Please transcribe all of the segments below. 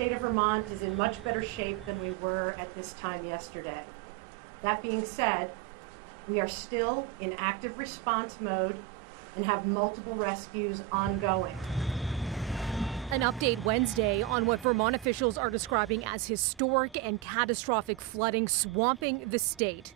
state of Vermont is in much better shape than we were at this time yesterday. That being said, we are still in active response mode and have multiple rescues ongoing. An update Wednesday on what Vermont officials are describing as historic and catastrophic flooding swamping the state.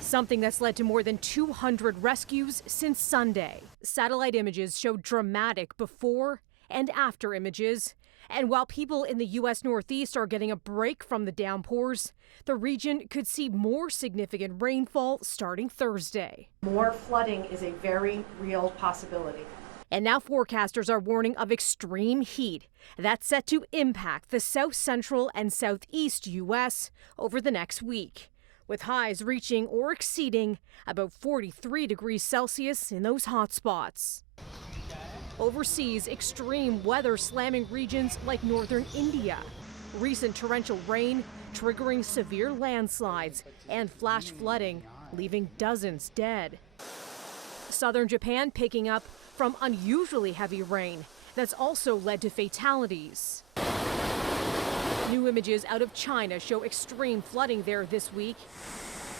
Something that's led to more than 200 rescues since Sunday. Satellite images show dramatic before and after images. And while people in the U.S. Northeast are getting a break from the downpours, the region could see more significant rainfall starting Thursday. More flooding is a very real possibility. And now forecasters are warning of extreme heat that's set to impact the south central and southeast U.S. over the next week, with highs reaching or exceeding about 43 degrees Celsius in those hot spots. Overseas, extreme weather slamming regions like northern India. Recent torrential rain triggering severe landslides and flash flooding, leaving dozens dead. Southern Japan picking up from unusually heavy rain that's also led to fatalities. New images out of China show extreme flooding there this week.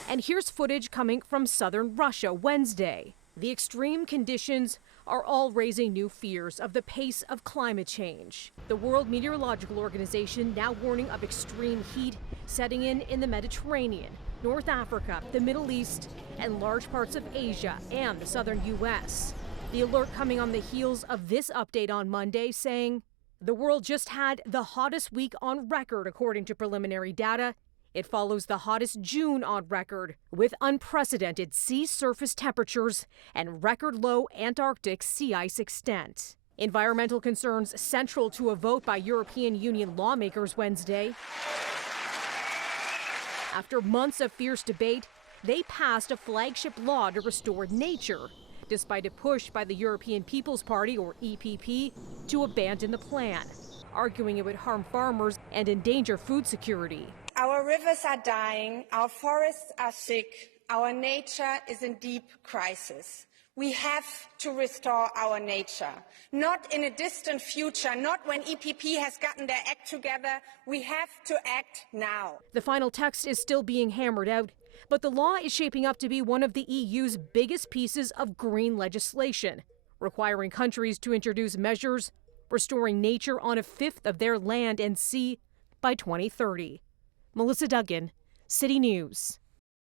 And here's footage coming from southern Russia Wednesday. The extreme conditions are all raising new fears of the pace of climate change. The World Meteorological Organization now warning of extreme heat setting in the Mediterranean, North Africa, the Middle East, and large parts of Asia and the southern U.S. The alert coming on the heels of this update on Monday saying the world just had the hottest week on record according to preliminary data. It follows the hottest June on record, with unprecedented sea surface temperatures and record low Antarctic sea ice extent. Environmental concerns central to a vote by European Union lawmakers Wednesday. After months of fierce debate, they passed a flagship law to restore nature, despite a push by the European People's Party, or EPP, to abandon the plan, arguing it would harm farmers and endanger food security. Our rivers are dying, our forests are sick, our nature is in deep crisis. We have to restore our nature, not in a distant future, not when EPP has gotten their act together. We have to act now. The final text is still being hammered out, but the law is shaping up to be one of the EU's biggest pieces of green legislation, requiring countries to introduce measures restoring nature on a fifth of their land and sea by 2030. Melissa Duggan, City News.